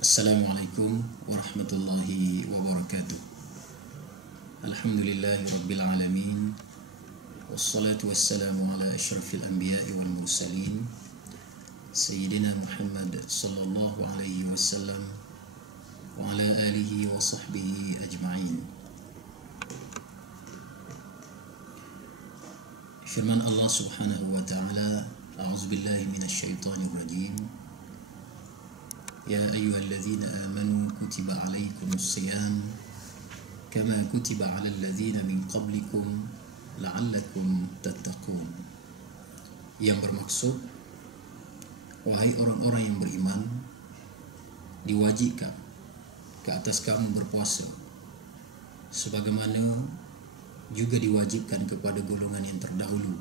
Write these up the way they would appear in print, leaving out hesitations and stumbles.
Assalamualaikum warahmatullahi wabarakatuh. Alhamdulillahi rabbil alamin. Wassalatu wassalamu ala asyrafil anbiya'i wal mursalin Sayyidina Muhammad sallallahu alaihi wasallam wa ala alihi wa sahbihi ajma'in. Firman Allah subhanahu wa ta'ala, a'udzubillahi minasyaitonir rajim. Ya ayyuhalladzina amanu kutiba alaikumus siyam kama kutiba alal ladzina min qablikum la'allakum tattaqun. Yang bermaksud, wahai orang-orang yang beriman, diwajibkan ke atas kamu berpuasa sebagaimana juga diwajibkan kepada golongan yang terdahulu.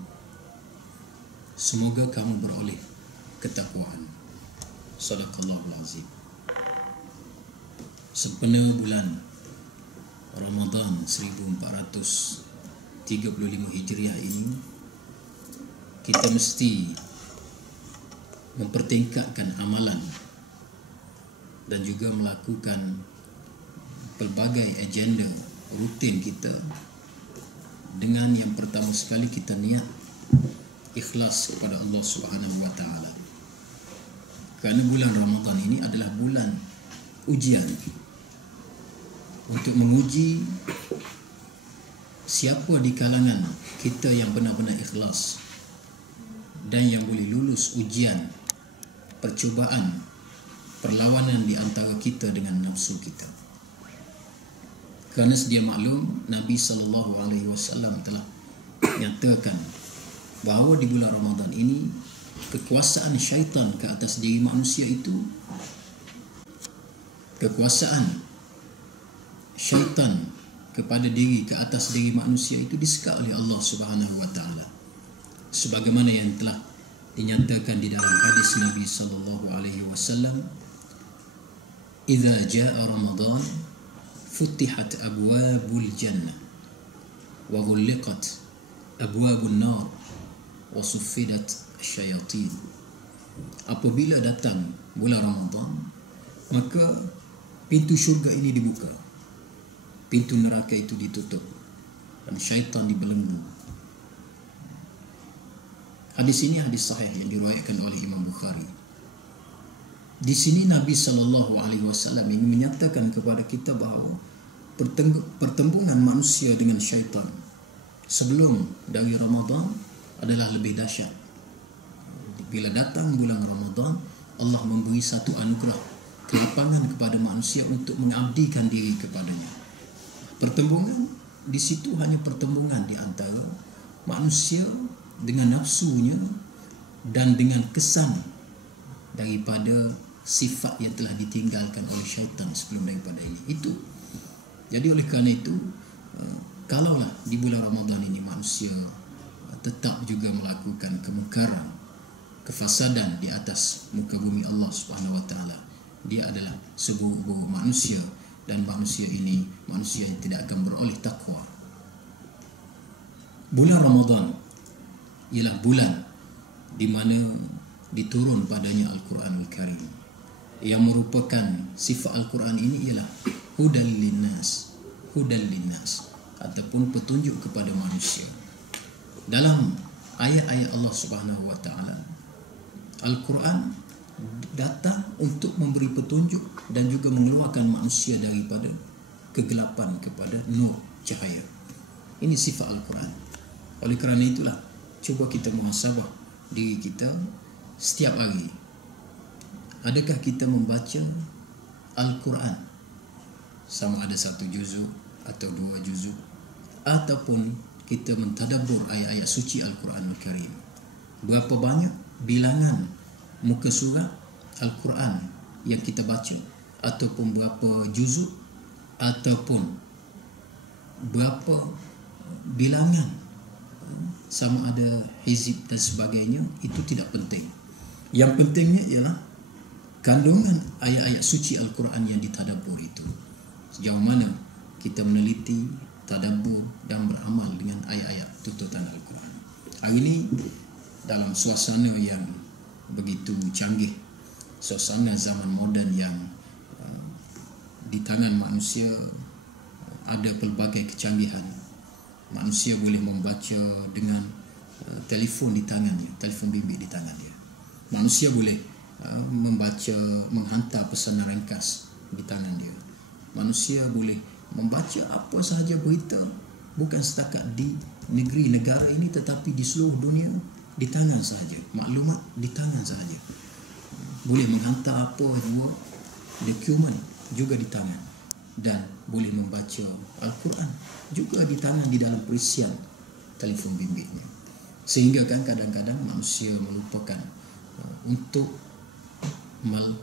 Semoga kamu beroleh ketakwaan. Sadaqallahul azim. Sempena bulan Ramadan 1435 Hijriah ini, kita mesti mempertingkatkan amalan dan juga melakukan pelbagai agenda rutin kita dengan yang pertama sekali kita niat ikhlas kepada Allah Subhanahu wa taala. Kerana bulan Ramadan ini adalah bulan ujian untuk menguji siapa di kalangan kita yang benar-benar ikhlas dan yang boleh lulus ujian, percubaan, perlawanan di antara kita dengan nafsu kita. Kerana sedia maklum, Nabi SAW telah nyatakan bahawa di bulan Ramadan ini kekuasaan syaitan ke atas diri manusia itu, kekuasaan syaitan kepada diri ke atas diri manusia itu disekat oleh Allah Subhanahu wa taala, sebagaimana yang telah dinyatakan di dalam hadis Nabi sallallahu alaihi wasallam, "Idza jaa Ramadan futihat abwabul jannah wa ghulliqat abwabun nar wa suffidat syayatin." Apabila datang bulan Ramadan, maka pintu syurga ini dibuka, pintu neraka itu ditutup, dan syaitan dibelenggu. Hadis ini hadis sahih yang diriwayatkan oleh Imam Bukhari. Di sini Nabi SAW ingin menyatakan kepada kita bahawa pertembungan manusia dengan syaitan sebelum dari Ramadan adalah lebih dahsyat. Bila datang bulan Ramadan, Allah memberi satu anugerah kelapangan kepada manusia untuk mengabdikan diri kepadanya. Pertembungan di situ hanya pertembungan di antara manusia dengan nafsunya dan dengan kesan daripada sifat yang telah ditinggalkan oleh syaitan sebelum daripada ini. Itu. Jadi oleh kerana itu, kalaulah di bulan Ramadan ini manusia tetap juga melakukan kemungkaran, kefasadan di atas muka bumi Allah Subhanahu wa taala, dia adalah seburuk-buruk manusia, dan manusia ini manusia yang tidak akan beroleh takwa. Bulan Ramadan ialah bulan di mana diturun padanya Al-Quranul Karim, yang merupakan sifat Al-Quran ini ialah hudal linnas, ataupun petunjuk kepada manusia. Dalam ayat-ayat Allah Subhanahu wa taala, Al-Quran datang untuk memberi petunjuk dan juga mengeluarkan manusia daripada kegelapan kepada nur, cahaya. Ini sifat Al-Quran. Oleh kerana itulah, cuba kita muhasabah diri kita setiap hari. Adakah kita membaca Al-Quran sama ada 1 juzuk atau 2 juzuk, ataupun kita mentadabbur ayat-ayat suci Al-Quranul Karim? Berapa banyak bilangan muka surat Al-Quran yang kita baca, ataupun berapa juzuk, ataupun berapa bilangan, sama ada hizib dan sebagainya, itu tidak penting. Yang pentingnya ialah kandungan ayat-ayat suci Al-Quran yang ditadabbur itu. Sejauh mana kita meneliti, tadabbur dan beramal dengan ayat-ayat tuntutan Al-Quran. Hari ini dalam suasana yang begitu canggih, suasana zaman moden yang di tangan manusia ada pelbagai kecanggihan. Manusia boleh membaca dengan telefon di tangannya, telefon bimbit di tangan dia. Manusia boleh membaca, menghantar pesanan ringkas di tangan dia. Manusia boleh membaca apa sahaja berita, bukan setakat di negeri negara ini tetapi di seluruh dunia, di tangan sahaja. Maklumat di tangan sahaja. Boleh menghantar apa jua dokumen juga di tangan, dan boleh membaca Al-Quran juga di tangan di dalam perisian telefon bimbitnya. Sehingga kan kadang-kadang manusia melupakan untuk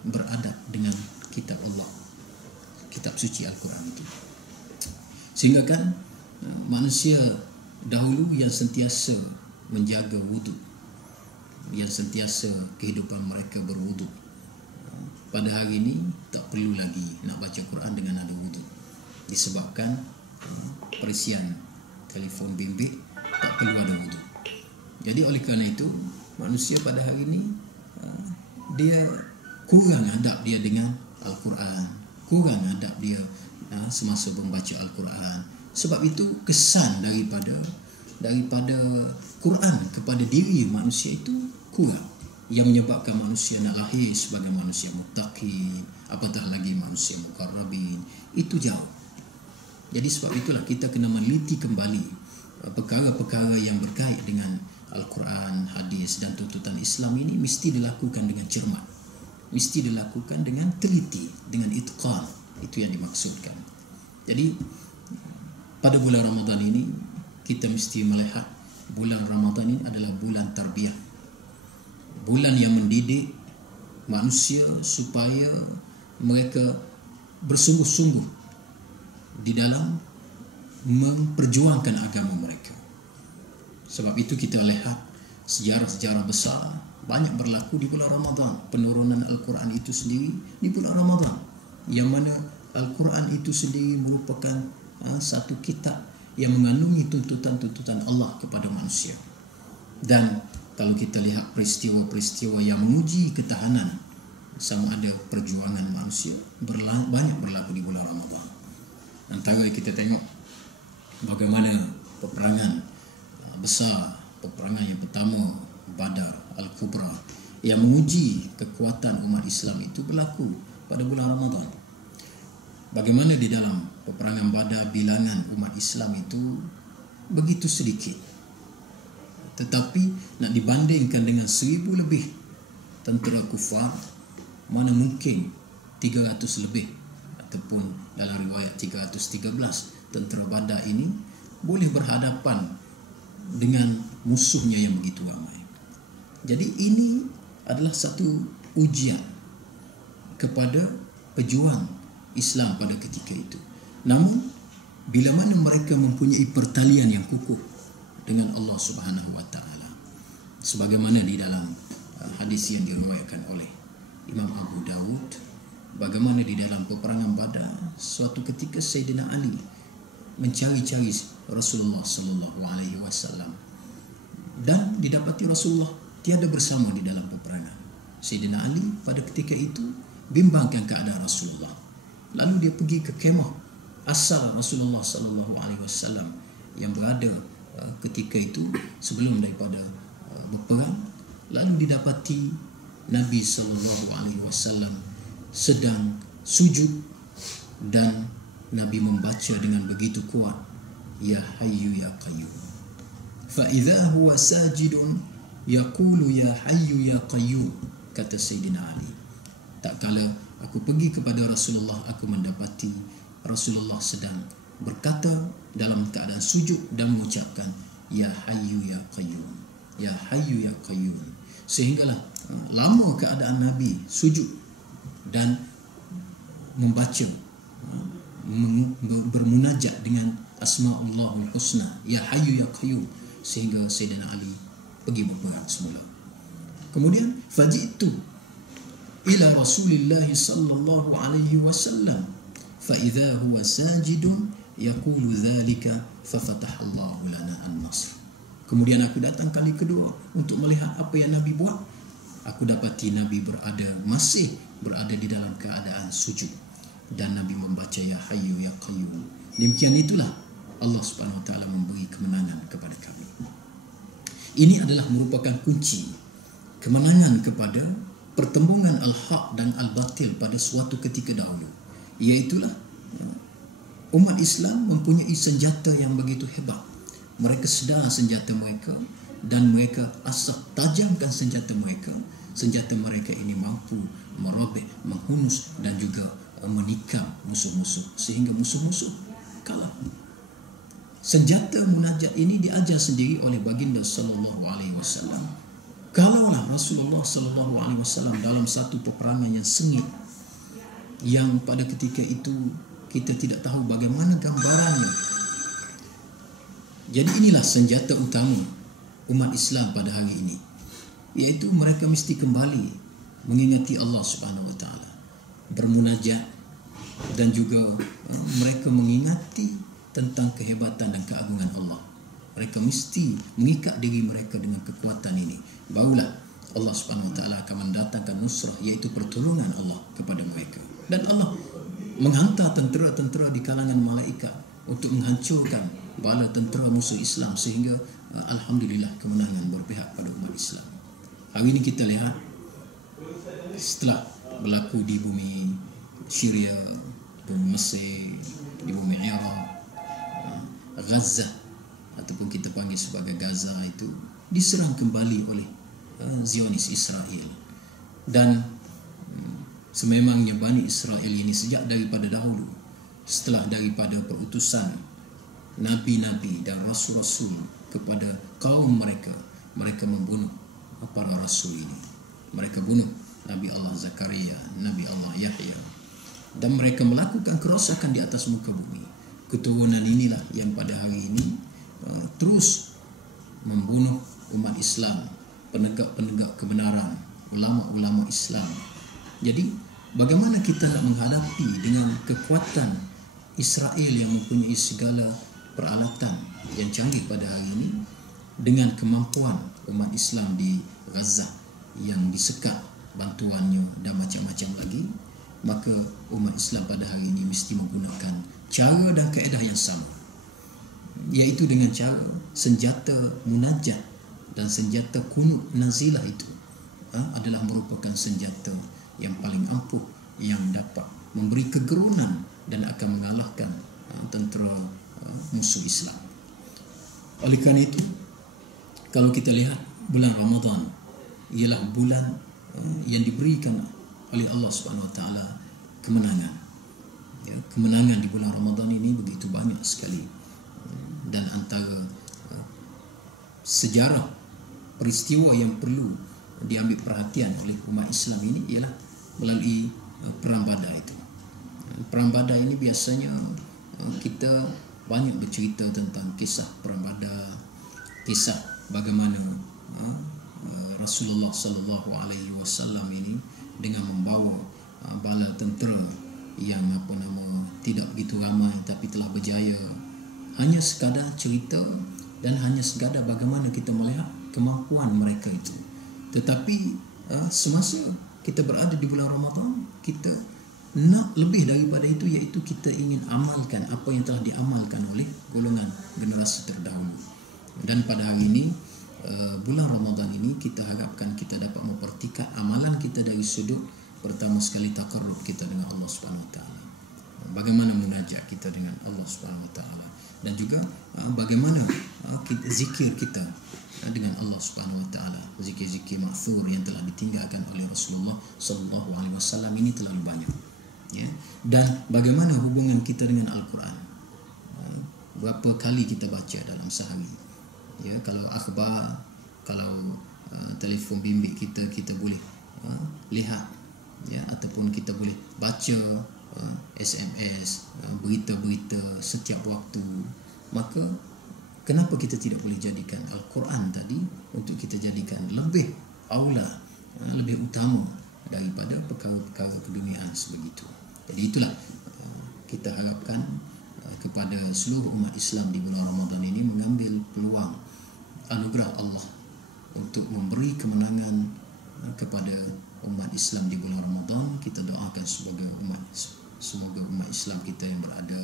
beradab dengan kitab Allah, kitab suci Al-Quran itu. Sehingga kan manusia dahulu yang sentiasa menjaga wudu, yang sentiasa kehidupan mereka berwudu, pada hari ini tak perlu lagi nak baca Quran dengan ada wudu, disebabkan perisian telefon bimbit tak perlu ada wudu. Jadi oleh kerana itu manusia pada hari ini dia kurang adab dia dengan Al-Quran, kurang adab dia semasa membaca Al-Quran. Sebab itu kesan daripada Quran kepada diri manusia itu kurang, yang menyebabkan manusia nak lahir sebagai manusia muttaqi, apatah lagi manusia muqarrabin, itu jauh. Jadi sebab itulah kita kena meneliti kembali perkara-perkara yang berkait dengan Al-Quran, hadis dan tuntutan Islam ini mesti dilakukan dengan cermat, mesti dilakukan dengan teliti, dengan itqan. Itu yang dimaksudkan. Jadi pada bulan Ramadan ini kita mesti melihat bulan Ramadan ini adalah bulan tarbiyah, bulan yang mendidik manusia supaya mereka bersungguh-sungguh di dalam memperjuangkan agama mereka. Sebab itu kita lihat sejarah-sejarah besar banyak berlaku di bulan Ramadan. Penurunan Al-Quran itu sendiri di bulan Ramadan, yang mana Al-Quran itu sendiri merupakan satu kitab yang mengandungi tuntutan-tuntutan Allah kepada manusia. Dan kalau kita lihat peristiwa-peristiwa yang menguji ketahanan sama ada perjuangan manusia, banyak berlaku di bulan Ramadan. Antara kita tengok bagaimana peperangan besar, peperangan yang pertama Badar Al-Kubra yang menguji kekuatan umat Islam itu berlaku pada bulan Ramadan. Bagaimana di dalam peperangan Badar bilangan umat Islam itu begitu sedikit, tetapi nak dibandingkan dengan 1000 lebih tentera kufar, mana mungkin 300 lebih ataupun dalam riwayat 313 tentera Badar ini boleh berhadapan dengan musuhnya yang begitu ramai. Jadi ini adalah satu ujian kepada pejuang Islam pada ketika itu. Namun bila mana mereka mempunyai pertalian yang kukuh dengan Allah Subhanahu wa taala, sebagaimana di dalam hadis yang diriwayatkan oleh Imam Abu Dawud, bagaimana di dalam peperangan Badar suatu ketika Sayyidina Ali mencari-cari Rasulullah sallallahu alaihi wasallam dan didapati Rasulullah tiada bersama di dalam peperangan. Sayyidina Ali pada ketika itu bimbangkan keadaan Rasulullah. Lalu dia pergi ke kemah asal Rasulullah sallallahu alaihi wasallam yang berada ketika itu sebelum daripada berperang. Lalu didapati Nabi sallallahu alaihi wasallam sedang sujud dan Nabi membaca dengan begitu kuat, Ya Hayyu Ya Qayyum. Fa idza huwa sajidun yaqulu Ya Hayyu Ya Qayyum, kata Sayyidina Ali. Tak kala aku pergi kepada Rasulullah, aku mendapati Rasulullah sedang berkata dalam keadaan sujud dan mengucapkan Ya Hayyu Ya Qayyum, Ya Hayyu Ya Qayyum. Sehinggalah lama keadaan Nabi sujud dan membaca, bermunajat dengan Asma'ullahul Husna, Ya Hayyu Ya Qayyum, sehingga Sayyidina Ali pergi berperang semula. Kemudian faji'tu ila Rasulillah sallallahu alaihi wasallam fa idza huwa sajidun yaqulu dzalika fa fatahallahu lana an-nasr. Kemudian aku datang kali kedua untuk melihat apa yang Nabi buat. Aku dapati Nabi masih berada di dalam keadaan sujud dan Nabi membaca ya Hayyu ya Qayyum. Demikian itulah Allah Subhanahu wa taala memberi kemenangan kepada kami. Ini adalah merupakan kunci kemenangan kepada pertembungan al-haq dan al-batil pada suatu ketika dahulu. Iaitulah umat Islam mempunyai senjata yang begitu hebat. Mereka sedar senjata mereka dan mereka asal tajamkan senjata mereka. Senjata mereka ini mampu merobek, menghunus dan juga menikam musuh-musuh sehingga musuh-musuh kalah. Senjata munajat ini diajar sendiri oleh baginda sallallahu alaihi wasallam. Kalaulah Rasulullah sallallahu alaihi wasallam dalam satu peperangan yang sengit, yang pada ketika itu kita tidak tahu bagaimana gambarannya. Jadi inilah senjata utama umat Islam pada hari ini, iaitu mereka mesti kembali mengingati Allah Subhanahu wa taala, bermunajat, dan juga mereka mengingati tentang kehebatan dan keagungan Allah. Mereka mesti mengikat diri mereka dengan kekuatan ini. Barulah Allah Subhanahu wa taala akan mendatangkan nusrah, iaitu pertolongan Allah kepada mereka. Dan Allah menghantar tentera-tentera di kalangan malaikat untuk menghancurkan bala tentera musuh Islam, sehingga alhamdulillah kemenangan berpihak pada umat Islam. Hari ini kita lihat setelah berlaku di bumi Syria, bumi Mesir, di bumi Iraq, Gaza ataupun kita panggil sebagai Gaza itu diserang kembali oleh Zionis Israel. Dan sememangnya Bani Israel ini sejak daripada dahulu, setelah daripada perutusan nabi-nabi dan rasul-rasul kepada kaum mereka, mereka membunuh para rasul ini. Mereka bunuh Nabi Allah Zakaria, Nabi Allah Yahya, dan mereka melakukan kerosakan di atas muka bumi. Keturunan inilah yang pada hari ini terus membunuh umat Islam, penegak-penegak kebenaran, ulama-ulama Islam. Jadi bagaimana kita nak menghadapi dengan kekuatan Israel yang mempunyai segala peralatan yang canggih pada hari ini, dengan kemampuan umat Islam di Gaza yang disekat bantuannya dan macam-macam lagi? Maka umat Islam pada hari ini mesti menggunakan cara dan kaedah yang sama, iaitu dengan cara senjata munajat dan senjata kunut nazilah. Itu adalah merupakan senjata yang paling ampuh, yang dapat memberi kegerunan dan akan mengalahkan tentera musuh Islam. Oleh kerana itu, kalau kita lihat bulan Ramadan ialah bulan yang diberikan oleh Allah Subhanahu wa taala kemenangan. Ya, kemenangan di bulan Ramadan ini begitu banyak sekali. Dan antara sejarah peristiwa yang perlu diambil perhatian oleh umat Islam ini ialah melalui Perang Badar itu. Perang Badar ini biasanya kita banyak bercerita tentang kisah Perang Badar, kisah bagaimana Rasulullah sallallahu alaihi wasallam ini dengan membawa bala tentera yang tidak begitu ramai tapi telah berjaya. Hanya sekadar cerita dan hanya sekadar bagaimana kita melihat kemampuan mereka itu. Tetapi semasa kita berada di bulan Ramadan, kita nak lebih daripada itu, iaitu kita ingin amalkan apa yang telah diamalkan oleh golongan generasi terdahulu. Dan pada hari ini, bulan Ramadan ini, kita harapkan kita dapat mempertikat amalan kita dari sudut pertama sekali takarrub kita dengan Allah Subhanahu wa taala. Bagaimana munajat kita dengan Allah Subhanahu wa taala, dan juga bagaimana zikir kita dengan Allah Subhanahu wa taala. Zikir-zikir ma'thur yang telah ditinggalkan oleh Rasulullah sallallahu alaihi wasallam ini terlalu banyak. Ya. Dan bagaimana hubungan kita dengan Al-Quran. Berapa kali kita baca dalam sehari. Ya, kalau akhbar, kalau telefon bimbit kita boleh lihat, ya, ataupun kita boleh baca SMS, berita-berita setiap waktu. Maka kenapa kita tidak boleh jadikan Al-Quran tadi untuk kita jadikan lebih aula, lebih utama daripada perkara-perkara keduniaan sebegitu. Jadi itulah kita harapkan kepada seluruh umat Islam di bulan Ramadan ini mengambil peluang anugerah Allah untuk memberi kemenangan kepada umat Islam di bulan Ramadan. Kita doakan semoga umat Semoga umat Islam kita yang berada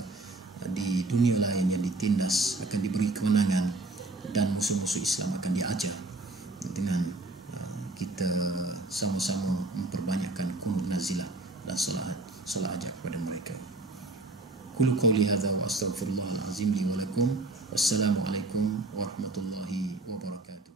di dunia lain yang ditindas akan diberi kemenangan, dan musuh-musuh Islam akan diajar dengan kita sama-sama memperbanyakkan qunut nazilah dan salat ajak kepada mereka. Qulu qawli hadza wa astaghfirullahal azim li wa lakum. Wassalamu alaikum warahmatullahi wabarakatuh.